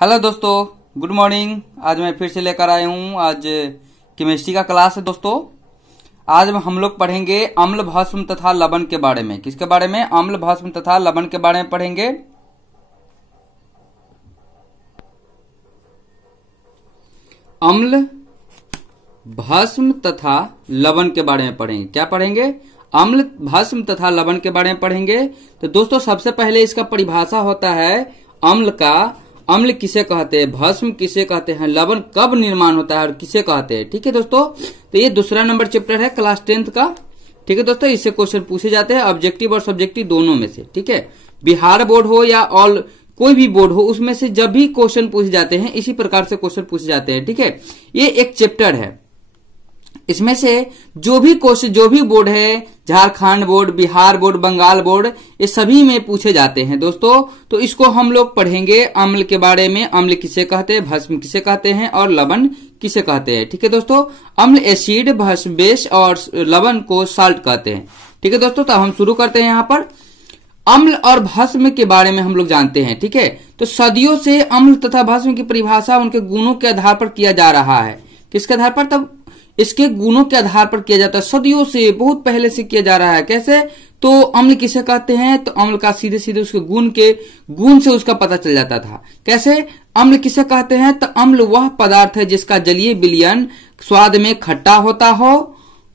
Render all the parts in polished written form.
Hello दोस्तों, good morning. आज मैं फिर से लेकर आया हूँ। आज केमिस्ट्री का क्लास है दोस्तों। आज हम लोग पढ़ेंगे अम्ल, भस्म तथा लवण के बारे में। किसके बारे में? अम्ल, भस्म तथा लवण के बारे में पढ़ेंगे। अम्ल, भस्म तथा लवण के बारे में पढ़ेंगे। क्या पढ़ेंगे? अम्ल, भस्म तथा लवण के बारे में पढ़ेंगे। तो दोस्तों सबसे पहले इसका परिभाषा होता है अम्ल का। अम्ल किसे कहते हैं, भस्म किसे कहते हैं, लवण कब निर्माण होता है और किसे कहते हैं। ठीक है दोस्तों, तो ये दूसरा नंबर चैप्टर है क्लास 10th का। ठीक है दोस्तों, इससे क्वेश्चन पूछे जाते हैं ऑब्जेक्टिव और सब्जेक्टिव दोनों में से। ठीक है, बिहार बोर्ड हो या ऑल कोई भी बोर्ड हो, उसमें से जब भी क्वेश्चन पूछे जाते हैं इसी प्रकार से क्वेश्चन पूछे जाते हैं। ठीक है, ये एक चैप्टर है। इसमें से जो भी क्वेश्चन, जो भी बोर्ड है, Jharkhand board, Bihar board, Bengal board, ये सभी में पूछे जाते हैं दोस्तों। तो इसको हम लोग पढ़ेंगे अम्ल के बारे में। अम्ल किसे कहते हैं, भस्म किसे कहते हैं और लवण किसे कहते हैं। ठीक है दोस्तों, अम्ल एसिड, भस्म बेस और लवण को साल्ट कहते हैं। ठीक है दोस्तों, तो हम शुरू करते हैं। यहाँ पर अम्ल और भस्म के बारे में हम लोग जानते हैं। ठीक है, तो सदियों से अम्ल तथा भस्म की परिभाषा उनके गुणों के आधार पर किया जा रहा है। किसके आधार पर? तब इसके गुणों के आधार पर किया जाता है। सदियों से, बहुत पहले से किया जा रहा है। कैसे? तो अम्ल किसे कहते हैं? तो अम्ल का सीधे सीधे उसके गुण से उसका पता चल जाता था। कैसे अम्ल किसे कहते हैं? तो अम्ल वह पदार्थ है जिसका जलीय विलयन स्वाद में खट्टा होता हो।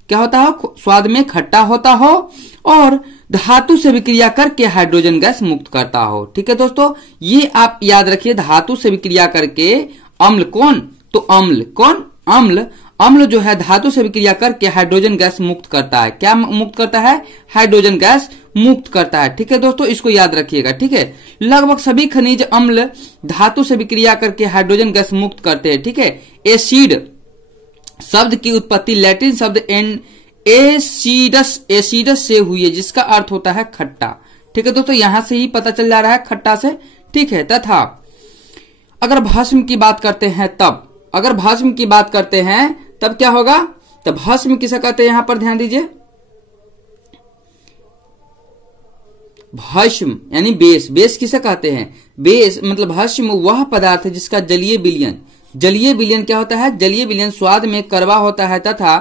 क्या होता हो? स्वाद में खट्टा होता हो और धातु से विक्रिया करके हाइड्रोजन गैस मुक्त करता हो। ठीक है दोस्तों, ये आप याद रखिए। धातु से विक्रिया करके अम्ल कौन? तो अम्ल कौन? अम्ल जो है धातु से विक्रिया करके हाइड्रोजन गैस मुक्त करता है। क्या मुक्त करता है? हाइड्रोजन गैस मुक्त करता है। ठीक है दोस्तों, इसको याद रखिएगा। ठीक है, लगभग सभी खनिज अम्ल धातु से विक्रिया करके हाइड्रोजन गैस मुक्त करते हैं। ठीक है, एसिड शब्द की उत्पत्ति लैटिन शब्द एसिडस से हुई है, जिसका अर्थ होता है खट्टा। ठीक है दोस्तों, यहां से ही पता चल जा रहा है खट्टा से। ठीक है, तथा अगर भस्म की बात करते हैं तब क्या होगा? तब भस्म किसे कहते हैं? यहां पर ध्यान दीजिए। भस्म यानी बेस किसे कहते हैं? बेस मतलब भस्म वह पदार्थ है जिसका जलीय विलयन क्या होता है? जलीय विलयन स्वाद में कड़वा होता है तथा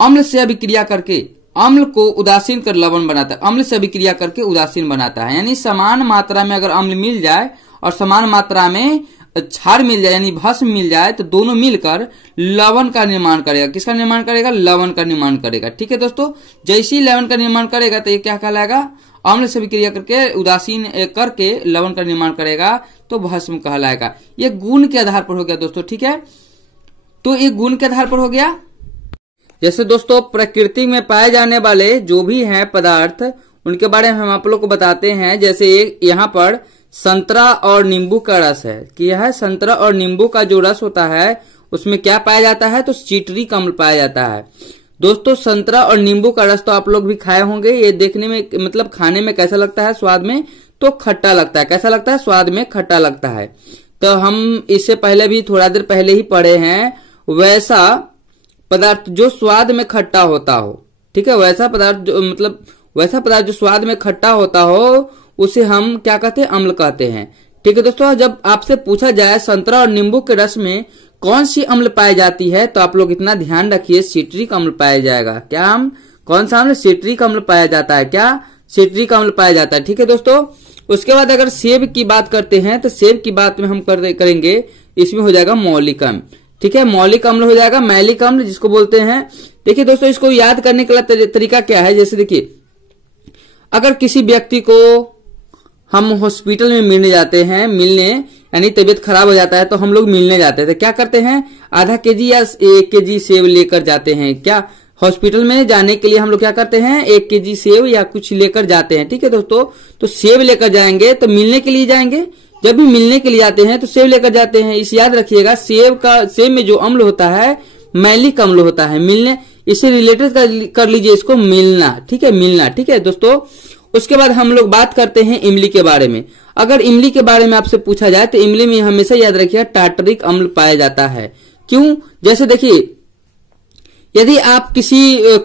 अम्ल से अभिक्रिया करके अम्ल को उदासीन कर लवण बनाता है। अम्ल से अभिक्रिया करके उदासीन बनाता है। यानी समान मात्रा में अगर अम्ल मिल जाए और समान मात्रा में क्षार मिल जाए यानी भस्म मिल जाए, तो दोनों मिलकर लवण का निर्माण करेगा। किसका निर्माण करेगा? लवण का निर्माण करेगा। ठीक है दोस्तों, जैसे ही लवण का निर्माण करेगा तो ये क्या कहलाएगा? अम्ल से विक्रिया करके उदासीन करके लवण का निर्माण करेगा तो भस्म कहलाएगा। ये गुण के आधार पर हो गया दोस्तों। ठीक है, तो ये गुण के आधार पर हो गया। जैसे दोस्तों प्रकृति में पाए जाने वाले जो भी हैं पदार्थ, उनके बारे में हम आप लोग को बताते हैं। जैसे यहाँ पर संतरा और नींबू का रस है कि यह संतरा और नींबू का जो रस होता है उसमें क्या पाया जाता है? तो सिट्रिक अम्ल पाया जाता है। दोस्तों संतरा और नींबू का रस तो आप लोग भी खाए होंगे। ये देखने में मतलब खाने में कैसा लगता है? स्वाद में तो खट्टा लगता है। कैसा लगता है? स्वाद में खट्टा लगता है। तो हम इससे पहले भी थोड़ा देर पहले ही पढ़े हैं, वैसा पदार्थ जो स्वाद में खट्टा होता हो। ठीक है, वैसा पदार्थ जो स्वाद में खट्टा होता हो उसे हम क्या कहते हैं? अम्ल कहते हैं। ठीक है दोस्तों, जब आपसे पूछा जाए संतरा और नींबू के रस में कौन सी अम्ल पाई जाती है, तो आप लोग इतना ध्यान रखिए, सिट्रिक अम्ल पाया जाएगा। क्या कौन सा अम्ल? सिट्रिक अम्ल पाया जाता है। क्या? सिट्रिक अम्ल पाया जाता है। ठीक है दोस्तों, उसके बाद अगर सेब की बात करते हैं तो सेब की बात में हम करेंगे, इसमें हो जाएगा मौलिक अम्ल। ठीक है, मौलिक अम्ल हो जाएगा, मैलिक अम्ल जिसको बोलते हैं। देखिए दोस्तों, इसको याद करने का तरीका क्या है? जैसे देखिए, अगर किसी व्यक्ति को हम हॉस्पिटल में मिलने जाते हैं, यानी तबीयत खराब हो जाता है तो हम लोग मिलने जाते हैं, तो क्या करते हैं? आधा केजी या 1 केजी सेब लेकर जाते हैं। क्या? हॉस्पिटल में जाने के लिए हम लोग क्या करते हैं? 1 केजी सेब या कुछ लेकर जाते हैं। ठीक है दोस्तों, तो सेब लेकर जाएंगे तो मिलने के लिए जाएंगे। जब भी मिलने के लिए जाते हैं तो सेब लेकर जाते हैं। इस याद रखिएगा, सेब में जो अम्ल होता है मैलिक अम्ल होता है। मिलने, इससे रिलेटेड कर लीजिए इसको, मिलना। ठीक है, मिलना। ठीक है दोस्तों, उसके बाद हम लोग बात करते हैं इमली के बारे में। अगर इमली के बारे में आपसे पूछा जाए तो इमली में हमेशा याद रखिएगा टार्टरिक अम्ल पाया जाता है। क्यों? जैसे देखिए, यदि आप किसी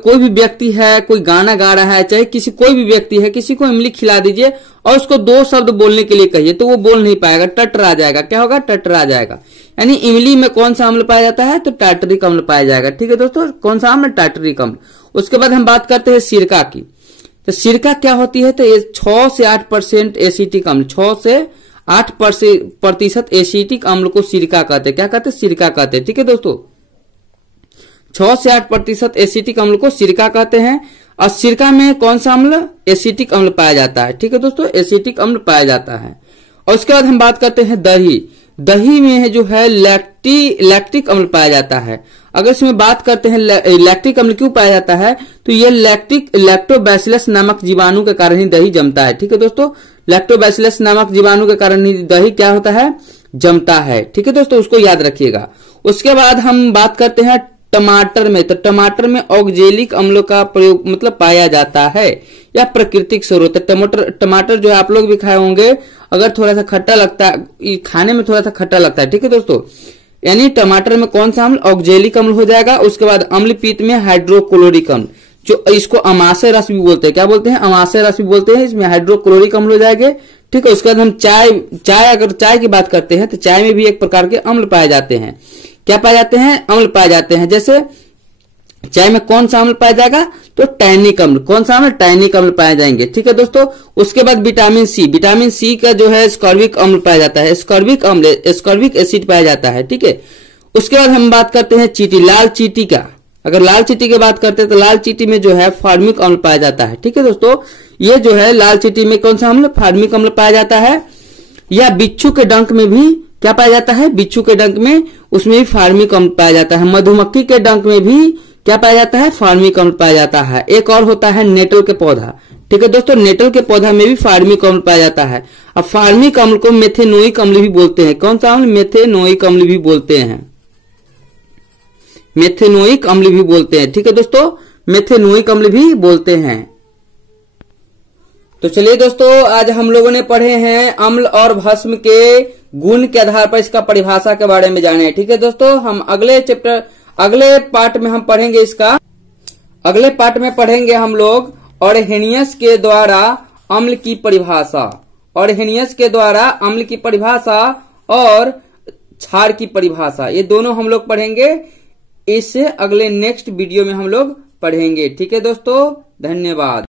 कोई भी व्यक्ति है, कोई गाना गा रहा है, चाहे किसी कोई भी व्यक्ति है, किसी को इमली खिला दीजिए और उसको 2 शब्द बोलने के लिए कहिए तो वो बोल नहीं पाएगा, टटरा जाएगा। क्या होगा? टटरा जाएगा। यानी इमली में कौन सा अम्ल पाया जाता है? तो टार्टरिक अम्ल पाया जाएगा। ठीक है दोस्तों, कौन सा अम्ल? टार्टरिक अम्ल। उसके बाद हम बात करते हैं सिरका की। तो सिरका क्या होती है? तो ये 6 से 8% एसिटिक अम्ल, 6 से 8% एसिटिक अम्ल को सिरका कहते हैं। क्या कहते हैं? सिरका कहते हैं। ठीक है दोस्तों, 6 से 8% एसिटिक अम्ल को सिरका कहते हैं। और सिरका में कौन सा अम्ल? एसिटिक अम्ल पाया जाता है। ठीक है दोस्तों, एसिटिक अम्ल पाया जाता है। और उसके बाद हम बात करते हैं दही। दही में जो है लैक्टिक अम्ल पाया जाता है। अगर इसमें बात करते हैं लैक्टिक अम्ल क्यों पाया जाता है, तो ये लैक्टोबैसिलस नामक जीवाणु के कारण ही दही जमता है। ठीक है दोस्तों, लैक्टोबैसिलस नामक जीवाणु के कारण ही दही क्या होता है? जमता है। ठीक है दोस्तों, उसको याद रखिएगा। उसके बाद हम बात करते हैं टमाटर में। तो टमाटर में ऑक्जेलिक अम्लों का प्रयोग मतलब पाया जाता है या प्राकृतिक स्रोत है। टमाटर जो है आप लोग भी खाए होंगे, अगर थोड़ा सा खट्टा लगता है, खाने में थोड़ा सा खट्टा लगता है। ठीक है दोस्तों, यानी टमाटर में कौन सा अम्ल? ऑक्जेलिक अम्ल हो जाएगा। उसके बाद अम्ल पीत में हाइड्रोक्लोरिक अम्ल, जो इसको अमाशय रस भी बोलते हैं। क्या बोलते हैं? अमाशय रस भी बोलते हैं। इसमें हाइड्रोक्लोरिक अम्ल हो जाएंगे। ठीक है, उसके बाद हम अगर चाय की बात करते हैं तो चाय में भी एक प्रकार के अम्ल पाए जाते हैं। क्या पाए जाते हैं? अम्ल पाए जाते हैं। जैसे चाय में कौन सा अम्ल पाया जाएगा? तो टैनिक अम्ल। कौन सा अम्ल? टैनिक अम्ल पाए जाएंगे। ठीक है दोस्तों, उसके बाद विटामिन सी। विटामिन सी का जो है स्कॉर्बिक अम्ल पाया जाता है। स्कॉर्बिक अम्ल, स्कॉर्बिक एसिड पाया जाता है। ठीक है, उसके बाद हम बात करते हैं चींटी, लाल चींटी का। अगर लाल चींटी की बात करते हैं तो लाल चींटी में जो है फार्मिक अम्ल पाया जाता है। ठीक है दोस्तों, ये जो है लाल चींटी में कौन सा अम्ल? फार्मिक अम्ल पाया जाता है। या बिच्छू के डंक में भी क्या पाया जाता है? बिच्छू के डंक में, उसमें भी फार्मिक अम्ल पाया जाता है। मधुमक्खी के डंक में भी क्या पाया जाता है? फार्मिक अम्ल पाया जाता है। एक और होता है नेटल के पौधा। ठीक है दोस्तों, नेटल के पौधा में भी फार्मिक अम्ल पाया जाता है। अब फार्मिक अम्ल को मेथेनोइक अम्ल भी बोलते हैं। कौन सा अम्ल? मेथेनोइक अम्ल भी बोलते हैं। मेथेनोइक अम्ल भी बोलते हैं। ठीक है दोस्तों, मेथेनोइक अम्ल भी बोलते हैं। तो चलिए दोस्तों, आज हम लोगों ने पढ़े हैं अम्ल और भस्म के गुण के आधार पर इसका परिभाषा के बारे में जाने। ठीक है दोस्तों, हम अगले पार्ट में हम पढ़ेंगे इसका। अगले पार्ट में पढ़ेंगे हम लोग ऑरहेनियस के द्वारा अम्ल की परिभाषा, ऑरहेनियस के द्वारा अम्ल की परिभाषा और क्षार की परिभाषा। ये दोनों हम लोग पढ़ेंगे। इससे अगले नेक्स्ट वीडियो में हम लोग पढ़ेंगे। ठीक है दोस्तों, धन्यवाद।